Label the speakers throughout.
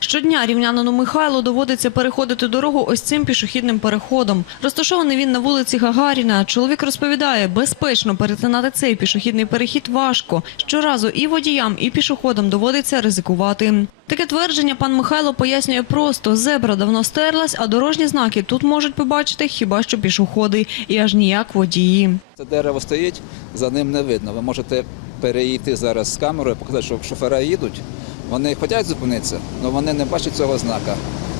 Speaker 1: Щодня рівнянину Михайлу доводиться переходити дорогу ось цим пішохідним переходом. Розташований він на вулиці Гагаріна. Чоловік розповідає, безпечно перетинати цей пішохідний перехід важко. Щоразу і водіям, і пішоходам доводиться ризикувати. Таке твердження пан Михайло пояснює просто: зебра давно стерлась, а дорожні знаки тут можуть побачити хіба що пішоходи, і аж ніяк водії.
Speaker 2: Це дерево стоїть, за ним не видно. Ви можете перейти зараз з камерою, показати, що шофера їдуть. Вони хочуть зупинитися, але вони не бачать цього знака.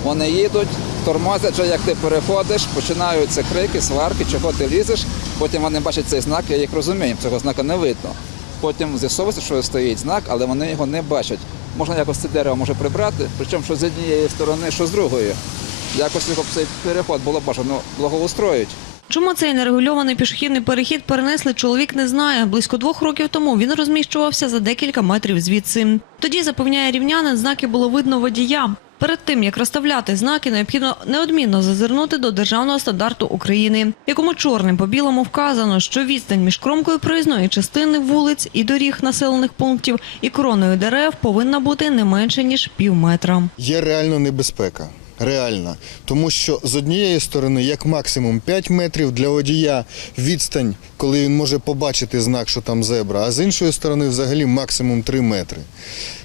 Speaker 2: Вони їдуть, тормозять, вже як ти переходиш, починаються крики, сварки, чого ти лізеш. Потім вони бачать цей знак, я їх розумію, цього знака не видно. Потім з'ясовується, що стоїть знак, але вони його не бачать. Можна якось це дерево може прибрати, причому що з однієї сторони, що з другої. Якось його цей переход було бажано благоустроїть.
Speaker 1: Чому цей нерегульований пішохідний перехід перенесли, чоловік не знає. Близько двох років тому він розміщувався за декілька метрів звідси. Тоді, запевняє рівнянин, знаки було видно водіям. Перед тим, як розставляти знаки, необхідно неодмінно зазирнути до державного стандарту України, якому чорним по білому вказано, що відстань між кромкою проїзної частини вулиць і доріг населених пунктів і короною дерев повинна бути не менше ніж пів метра.
Speaker 3: Є реально небезпека. Реальна. Тому що з однієї сторони, як максимум 5 метрів для водія відстань, коли він може побачити знак, що там зебра, а з іншої сторони, взагалі максимум 3 метри.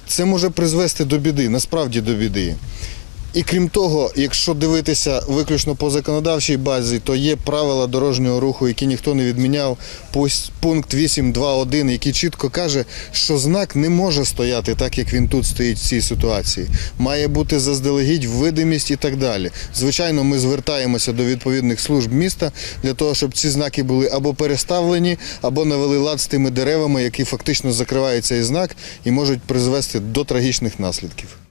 Speaker 3: Це може призвести до біди, насправді до біди. І крім того, якщо дивитися виключно по законодавчій базі, то є правила дорожнього руху, які ніхто не відміняв. Пункт 8.2.1, який чітко каже, що знак не може стояти так, як він тут стоїть в цій ситуації. Має бути заздалегідь видимість і так далі. Звичайно, ми звертаємося до відповідних служб міста для того, щоб ці знаки були або переставлені, або навели лад з тими деревами, які фактично закривають цей знак і можуть призвести до трагічних наслідків.